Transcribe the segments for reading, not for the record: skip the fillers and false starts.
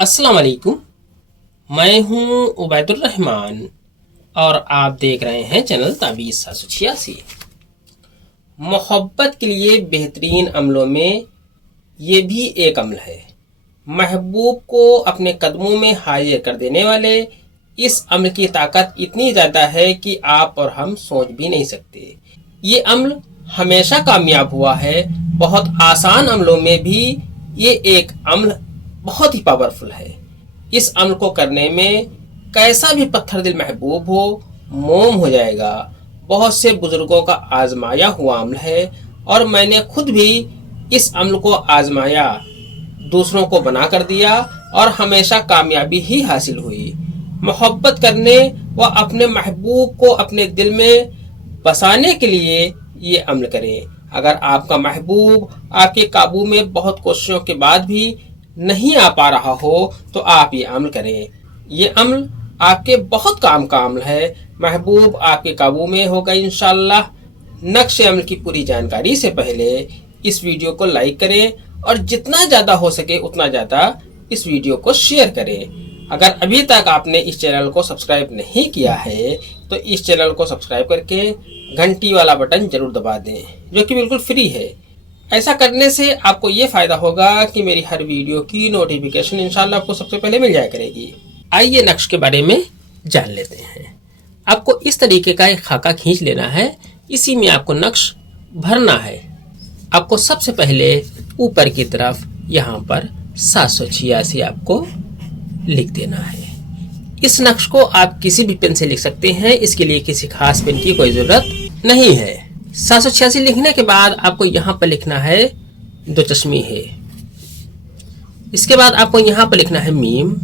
अस्सलाम वालेकुम। मैं हूं उबैदुर रहमान और आप देख रहे हैं चैनल ताबीज़ 786। मोहब्बत के लिए बेहतरीन अमलों में ये भी एक अमल है। महबूब को अपने कदमों में हाजिर कर देने वाले इस अमल की ताकत इतनी ज़्यादा है कि आप और हम सोच भी नहीं सकते। ये अमल हमेशा कामयाब हुआ है। बहुत आसान अमलों में भी ये एक अमल बहुत ही पावरफुल है। इस अमल को करने में कैसा भी पत्थर दिल महबूब हो मोम हो जाएगा। बहुत से बुजुर्गों का आजमाया हुआ अमल है और मैंने खुद भी इस अमल को आजमाया, दूसरों को बना कर दिया और हमेशा कामयाबी ही हासिल हुई। मोहब्बत करने व अपने महबूब को अपने दिल में बसाने के लिए ये अमल करें। अगर आपका महबूब आपके काबू में बहुत कोशिशों के बाद भी नहीं आ पा रहा हो तो आप ये अमल करें। ये अमल आपके बहुत काम का अमल है। महबूब आपके काबू में होगा इंशाअल्लाह। नक्शे अमल की पूरी जानकारी से पहले इस वीडियो को लाइक करें और जितना ज़्यादा हो सके उतना ज़्यादा इस वीडियो को शेयर करें। अगर अभी तक आपने इस चैनल को सब्सक्राइब नहीं किया है तो इस चैनल को सब्सक्राइब करके घंटी वाला बटन जरूर दबा दें, जो कि बिल्कुल फ्री है। ऐसा करने से आपको ये फायदा होगा कि मेरी हर वीडियो की नोटिफिकेशन इंशाल्लाह आपको सबसे पहले मिल जाया करेगी। आइए नक्श के बारे में जान लेते हैं। आपको इस तरीके का एक खाका खींच लेना है। इसी में आपको नक्श भरना है। आपको सबसे पहले ऊपर की तरफ यहाँ पर 786 आपको लिख देना है। इस नक्श को आप किसी भी पेन से लिख सकते हैं। इसके लिए किसी खास पेन की कोई जरूरत नहीं है। 786 लिखने के बाद आपको यहाँ पर लिखना है 2 चश्मी है। इसके बाद आपको यहाँ पर लिखना है मीम।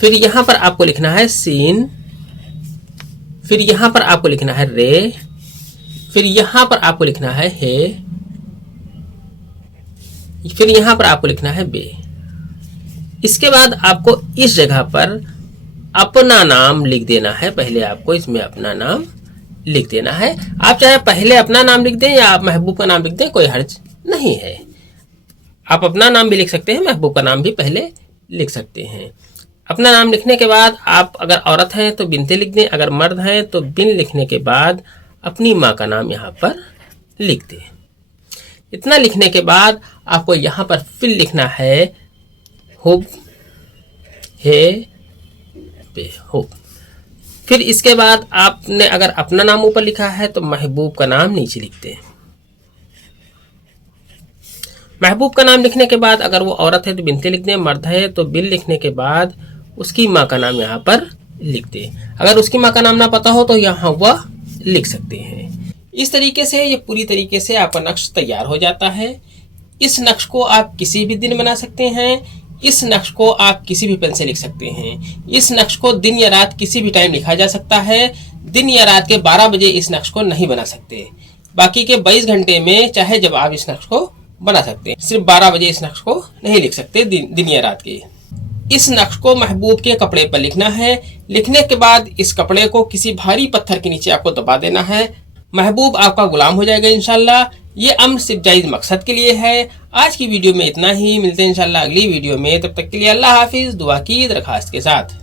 फिर यहाँ पर आपको लिखना है सीन। फिर यहाँ पर आपको लिखना है रे। फिर यहाँ पर आपको लिखना है हे। फिर यहाँ पर आपको लिखना है बे। इसके बाद आपको इस जगह पर अपना नाम लिख देना है। पहले आपको इसमें अपना नाम लिख देना है। आप चाहे पहले अपना नाम लिख दें या आप महबूब का नाम लिख दें, कोई हर्ज नहीं है। आप अपना नाम भी लिख सकते हैं, महबूब का नाम भी पहले लिख सकते हैं। अपना नाम लिखने के बाद आप अगर औरत हैं तो बिनते लिख दें, अगर मर्द हैं तो बिन लिखने के बाद अपनी माँ का नाम यहाँ पर लिख दें। इतना लिखने के बाद आपको यहाँ पर फिर लिखना है हुब हे पे हुब। फिर इसके बाद आपने अगर अपना नाम ऊपर लिखा है तो महबूब का नाम नीचे लिखते हैं। महबूब का नाम लिखने के बाद अगर वो औरत है तो बिनते लिख दें, मर्द है तो बिन लिखने के बाद उसकी माँ का नाम यहाँ पर लिख दें। अगर उसकी माँ का नाम ना पता हो तो यहाँ वह लिख सकते हैं। इस तरीके से ये पूरी तरीके से आपका नक्श तैयार हो जाता है। इस नक्श को आप किसी भी दिन बना सकते हैं। इस नक्श को आप किसी भी पेन से लिख सकते हैं। इस नक्श को दिन या रात किसी भी टाइम लिखा जा सकता है। दिन या रात के 12 बजे इस नक्श को नहीं बना सकते। बाकी के 22 घंटे में चाहे जब आप इस नक्श को बना सकते हैं। सिर्फ 12 बजे इस नक्श को नहीं लिख सकते दिन या रात के। इस नक्श को महबूब के कपड़े पर लिखना है। लिखने के बाद इस कपड़े को किसी भारी पत्थर के नीचे आपको दबा देना है। महबूब आपका गुलाम हो जाएगा इंशाल्लाह। ये अमल सिर्फ जायज मकसद के लिए है। आज की वीडियो में इतना ही। मिलते हैं इंशाल्लाह अगली वीडियो में। तब तक के लिए अल्लाह हाफिज। दुआ की दरखास्त के साथ।